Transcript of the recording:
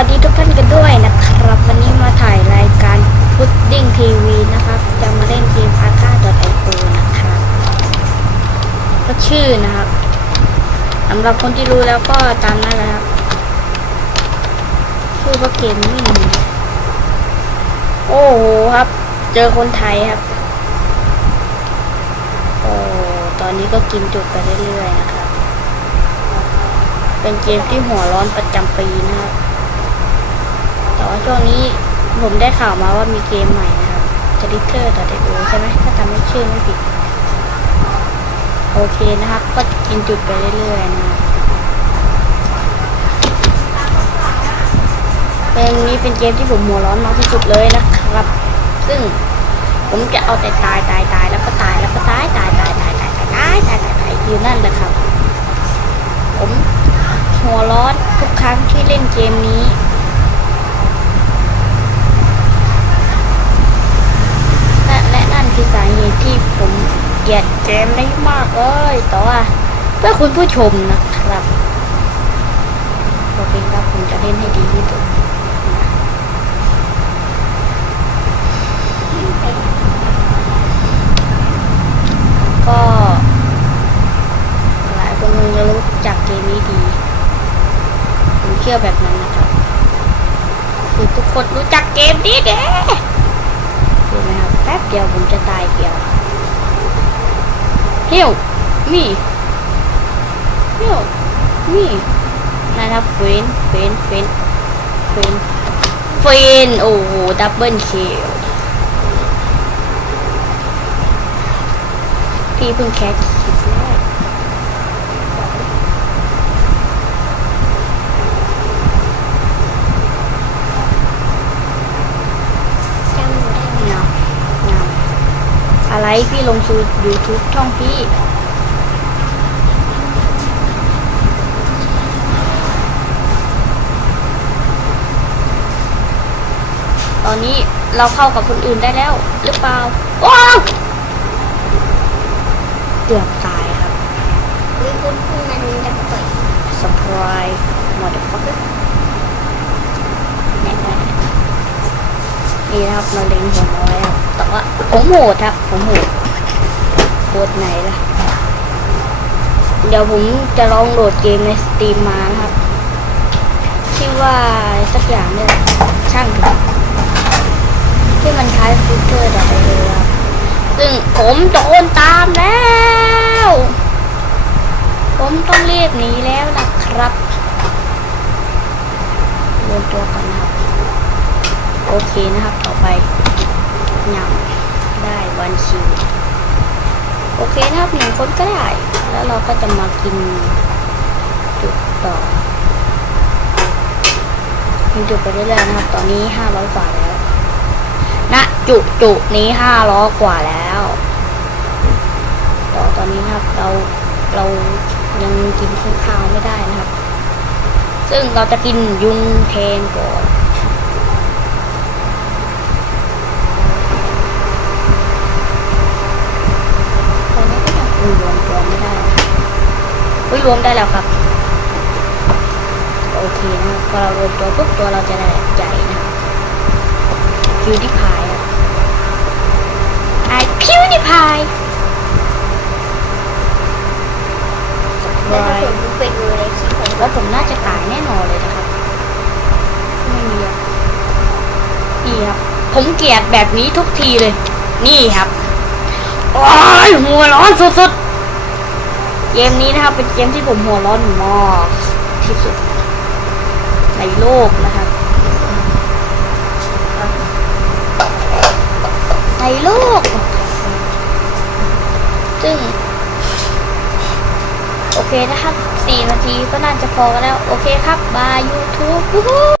วัสดีทุกท่านกันด้วยนะครับ วันนี้มาถ่ายรายการพุดดิ้งทีวีนะครับจะมาเล่นเกมอาคาดอทไอโนะครับก็ชื่อนะครับสำหรับคนที่รู้แล้วก็ตามนั้นแหละครับชื่อว่าเกมมิ่งโอ้โหครับ เจอคนไทยครับโอ้ตอนนี้ก็กินจุดไปเรื่อยๆนะครับเป็นเกมที่หัวร้อนประจำปีนะครับ แต่ว่าช่วงนี้ผมได้ข่าวมาว่ามีเกมใหม่นะครับจะดิเตอร์ต่อเดโอใช่ไหมถ้าจำไม่ชื่อไม่ผิด โอเคนะครับ ก็กินจุดไปเรื่อยๆนะเป็นนี้เป็นเกมที่ผมหัวร้อนมากที่สุดเลยนะครับ ซึ่งผมจะเอาแต่ตายตายตายแล้วก็ตายแล้วก็ตายตายตายตายตายตายตายตายตายตายอยู่นั่นแหละครับ ผมหัวร้อนทุกครั้งที่เล่นเกมนี้ และและนั่นคือสาเหตุที่ผม เกียดเกมนี้มากเลยแต่ว่าเพื่อคุณผู้ชมนะครับโอเคครับผมจะเล่นให้ดีที่สุดก็หลายคนคงจะรู้จักเกมนี้ดีผมเชื่อแบบนั้นนะครับคือทุกคนรู้จักเกมนี้เด้ดูไหมครับแป๊บเดียวผมจะตายเดียว เฮียวมีเฮียวมีนะครับเฟนเฟนเฟนเฟนเฟนโอ้โหดับเบิลคิวพี่เพิ่งแคสคลิปแรก จำได้ เงาเงา อะไรพี่ลงสู่ YouTube ช่องพี่ ตอนนี้เราเข้ากับคนอื่นได้แล้วหรือเปล่า ว้าวเกือบตายครับวิคุณคุณมันจะเปิด surprise motherfucker แน่ๆนี่นะครับเราเล็งผมเอาไว้ครับ แต่ว่าผมโหดครับ ผมโหดโหดไหนล่ะ เดี๋ยวผมจะลองโหลดเกมในสตรีมมานะครับชื่อว่าสักอย่างเนี่ยช่างเถอะที่มันคล้ายฟิกเกอร์ดอกไปเลยครับซึ่งผมโดนตามแล้ว ผมต้องรีบหนีแล้วนะครับรวมตัวกันนะครับ โอเคนะครับต่อไป ยำได้วันคิว โอเคนะครับหนึ่งคนก็ได้ แล้วเราก็จะมากินจุดต่อกินจุดไปเรื่อยๆนะครับ ตอนนี้ห้าร้อยกว่าแล้วณจุจุนี้ห้าร้อยกว่าแล้วต่อตอนนี้นะครับเราเรายังกินข้าวไม่ได้นะครับ ซึ่งเราจะกินยุงเทนก่อน ตอนนี้ก็ยังคงรวมตัวไม่ได้ เฮ้ยรวมได้แล้วครับ โอเคนะครับพอเรารวมตัวปุ๊บตัวเราจะได้ใหญ่นะพิวดิพายอะไอพิวดิพายแล้วถ้าผมไปดูในคลิปผมแล้วผมน่าจะตายแน่นอนเลยนะครับ ไม่มีอะนี่ครับ ผมเกลียดแบบนี้ทุกทีเลย นี่ครับโอ้ยหัวร้อนสุดๆ เกมนี้นะครับเป็นเกมที่ผมหัวร้อนมากที่สุดในโลกนะครับ ในโลก ซึ่ง โอเคนะครับ 4 นาทีก็น่าจะพอแล้ว โอเคครับ บาย YouTube